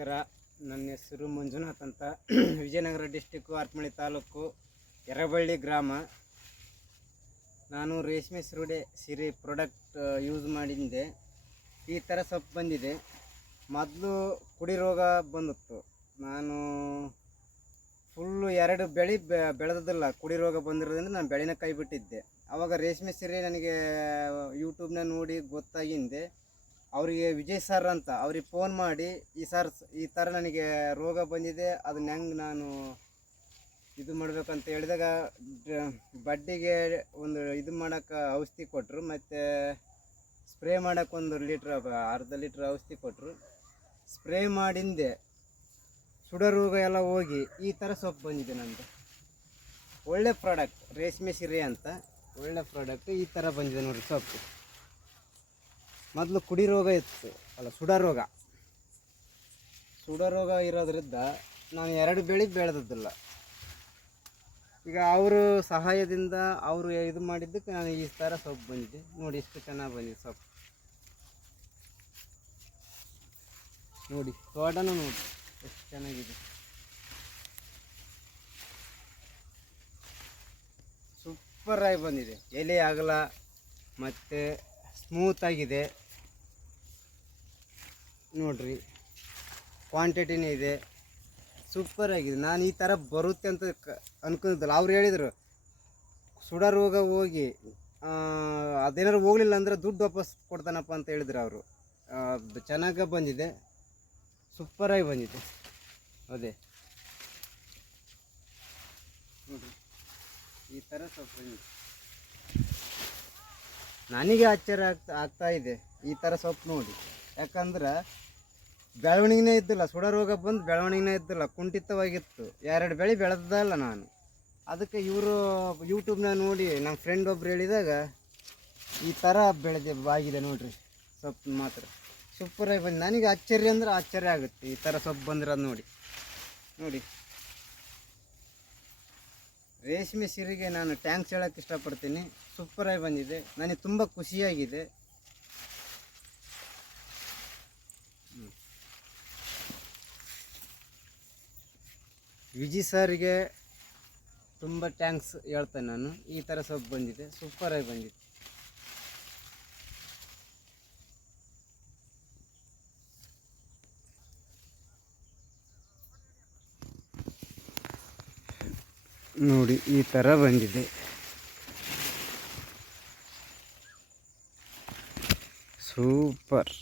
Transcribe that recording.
ನಮಸ್ಕಾರ. ನನ್ನ ಹೆಸರು ಮಂಜುನಾಥ್ ಅಂತ. ವಿಜಯನಗರ ಡಿಸ್ಟಿಕ್ಕು, ಹರಪನಹಳ್ಳಿ ತಾಲೂಕು, ಯರಬಳ್ಳಿ ಗ್ರಾಮ. ನಾನು ರೇಷ್ಮೆ ಸಿರಿ ಪ್ರಾಡಕ್ಟ್ ಯೂಸ್ ಮಾಡಿದ್ದೆ. ಈ ಥರ ಸೊಪ್ಪು ಬಂದಿದೆ. ಮೊದಲು ಕುಡಿ ರೋಗ ಬಂದಿತ್ತು. ನಾನು ಫುಲ್ಲು 2 ಬೆಳೆ ಬೆಳೆದಿಲ್ಲ. ಕುಡಿ ರೋಗ ಬಂದಿರೋದ್ರಿಂದ ನಾನು ಬೆಳೆನ ಕೈ ಬಿಟ್ಟಿದ್ದೆ. ಆವಾಗ ರೇಷ್ಮೆ ಸಿರಿ ನನಗೆ ಯೂಟ್ಯೂಬ್ನ ನೋಡಿ ಗೊತ್ತಾಗಿಂದೆ. ಅವರಿಗೆ ವಿಜಯ್ ಸರ್ ಅಂತ ಅವ್ರಿಗೆ ಫೋನ್ ಮಾಡಿ, ಈ ಥರ ನನಗೆ ರೋಗ ಬಂದಿದೆ, ಅದನ್ನ ಹೆಂಗೆ ನಾನು ಇದು ಮಾಡಬೇಕಂತ ಹೇಳಿದಾಗ ಬಡ್ಡಿಗೆ ಒಂದು ಇದು ಮಾಡೋಕ್ಕೆ ಔಷಧಿ ಕೊಟ್ಟರು, ಮತ್ತು ಸ್ಪ್ರೇ ಮಾಡೋಕ್ಕೆ 1 ಲೀಟ್ರ್ ಅರ್ಧ ಲೀಟ್ರ್ ಔಷಧಿ ಕೊಟ್ಟರು. ಸ್ಪ್ರೇ ಮಾಡಿಂದೆ ಸುಡ ರೋಗ ಎಲ್ಲ ಹೋಗಿ ಈ ಥರ ಸೊಪ್ಪು ಬಂದಿದೆ. ನಂದು ಒಳ್ಳೆ ಪ್ರಾಡಕ್ಟ್ ರೇಷ್ಮೆ ಸಿರಿ ಅಂತ, ಒಳ್ಳೆ ಪ್ರಾಡಕ್ಟ್. ಈ ಥರ ಬಂದಿದೆ ನೋಡಿ ಸೊಪ್ಪು. ಮೊದಲು ಕುಡಿ ರೋಗ ಇತ್ತು, ಸುಡ ರೋಗ ಇರೋದ್ರಿಂದ ನಾನು 2 ಬೆಳೆ ಬೆಳೆದಿದ್ದಿಲ್ಲ. ಈಗ ಅವರು ಸಹಾಯದಿಂದ ಅವರು ಇದು ಮಾಡಿದ್ದಕ್ಕೆ ನಾನು ಈ ಥರ ಸೊಪ್ಪು ಬಂದಿದೆ ನೋಡಿ. ಎಷ್ಟು ಚೆನ್ನಾಗಿ ಬಂದಿದೆ ಸೊಪ್ಪು ನೋಡಿ. ತೋಟನೂ ನೋಡಿ ಎಷ್ಟು ಚೆನ್ನಾಗಿದೆ. ಸೂಪರಾಗಿ ಬಂದಿದೆ. ಎಲೆ ಅಗಲ ಮತ್ತು ಸ್ಮೂತಾಗಿದೆ ನೋಡ್ರಿ. ಕ್ವಾಂಟಿಟಿನೇ ಇದೆ, ಸೂಪರಾಗಿದೆ. ನಾನು ಈ ಥರ ಬರುತ್ತೆ ಅಂತ ಅನ್ಕೊಂಡಿದ್ದಲ್ಲ. ಅವ್ರು ಹೇಳಿದರು ಸುಡ ರೋಗ ಹೋಗಿ ಅದೇನಾದ್ರು ಹೋಗಲಿಲ್ಲ ಅಂದರೆ ದುಡ್ಡು ವಾಪಸ್ ಕೊಡ್ತಾನಪ್ಪ ಅಂತ ಹೇಳಿದ್ರು ಅವರು. ಚೆನ್ನಾಗಿ ಬಂದಿದೆ, ಸೂಪರಾಗಿ ಬಂದಿದೆ. ಅದೇ ನೋಡಿರಿ, ಈ ಥರ ಸ್ವಲ್ಪ ಬಂದಿದೆ. ನನಗೆ ಆಶ್ಚರ್ಯ ಆಗ್ತಾ ಇದೆ ಈ ಥರ ಸೊಪ್ಪು ನೋಡಿ. ಯಾಕಂದ್ರೆ ಬೆಳವಣಿಗೆನೇ ಇದ್ದಿಲ್ಲ, ಸುಡ ರೋಗ ಬಂದು ಬೆಳವಣಿಗೆನೇ ಇದ್ದಿಲ್ಲ, ಕುಂಠಿತವಾಗಿತ್ತು. 2 ಬೆಳೆ ಬೆಳೆದಲ್ಲ ನಾನು. ಅದಕ್ಕೆ ಇವರು ಯೂಟ್ಯೂಬ್ನ ನೋಡಿ ನಮ್ಮ ಫ್ರೆಂಡ್ ಒಬ್ರು ಹೇಳಿದಾಗ ಈ ಥರ ಆಗಿದೆ ನೋಡ್ರಿ. ಸೊಪ್ಪು ಮಾತ್ರ ಸೂಪರಾಗಿ ಬಂದು ನನಗೆ ಆಶ್ಚರ್ಯ ಅಂದ್ರೆ ಆಶ್ಚರ್ಯ ಆಗುತ್ತೆ ಈ ಥರ ಸೊಪ್ಪು ಬಂದಿರೋದು ನೋಡಿ. ನೋಡಿ, ರೇಷ್ಮೆ ಸಿರಿಗೆ ನಾನು ಟ್ಯಾಂಕ್ಸ್ ಹೇಳೋಕ್ಕೆ ಇಷ್ಟಪಡ್ತೀನಿ. ಸೂಪರಾಗಿ ಬಂದಿದೆ, ನನಗೆ ತುಂಬ ಖುಷಿಯಾಗಿದೆ. ವಿಜಯ್ ಸರ್ಗೆ ತುಂಬ ಟ್ಯಾಂಕ್ಸ್ ಹೇಳ್ತೇನೆ ನಾನು. ಈ ಥರ ಸೊಪ್ಪು ಬಂದಿದೆ, ಸೂಪರಾಗಿ ಬಂದಿದೆ. ನೋಡಿ, ಈ ಥರ ಬಂದಿದೆ. ಸೂಪರ್.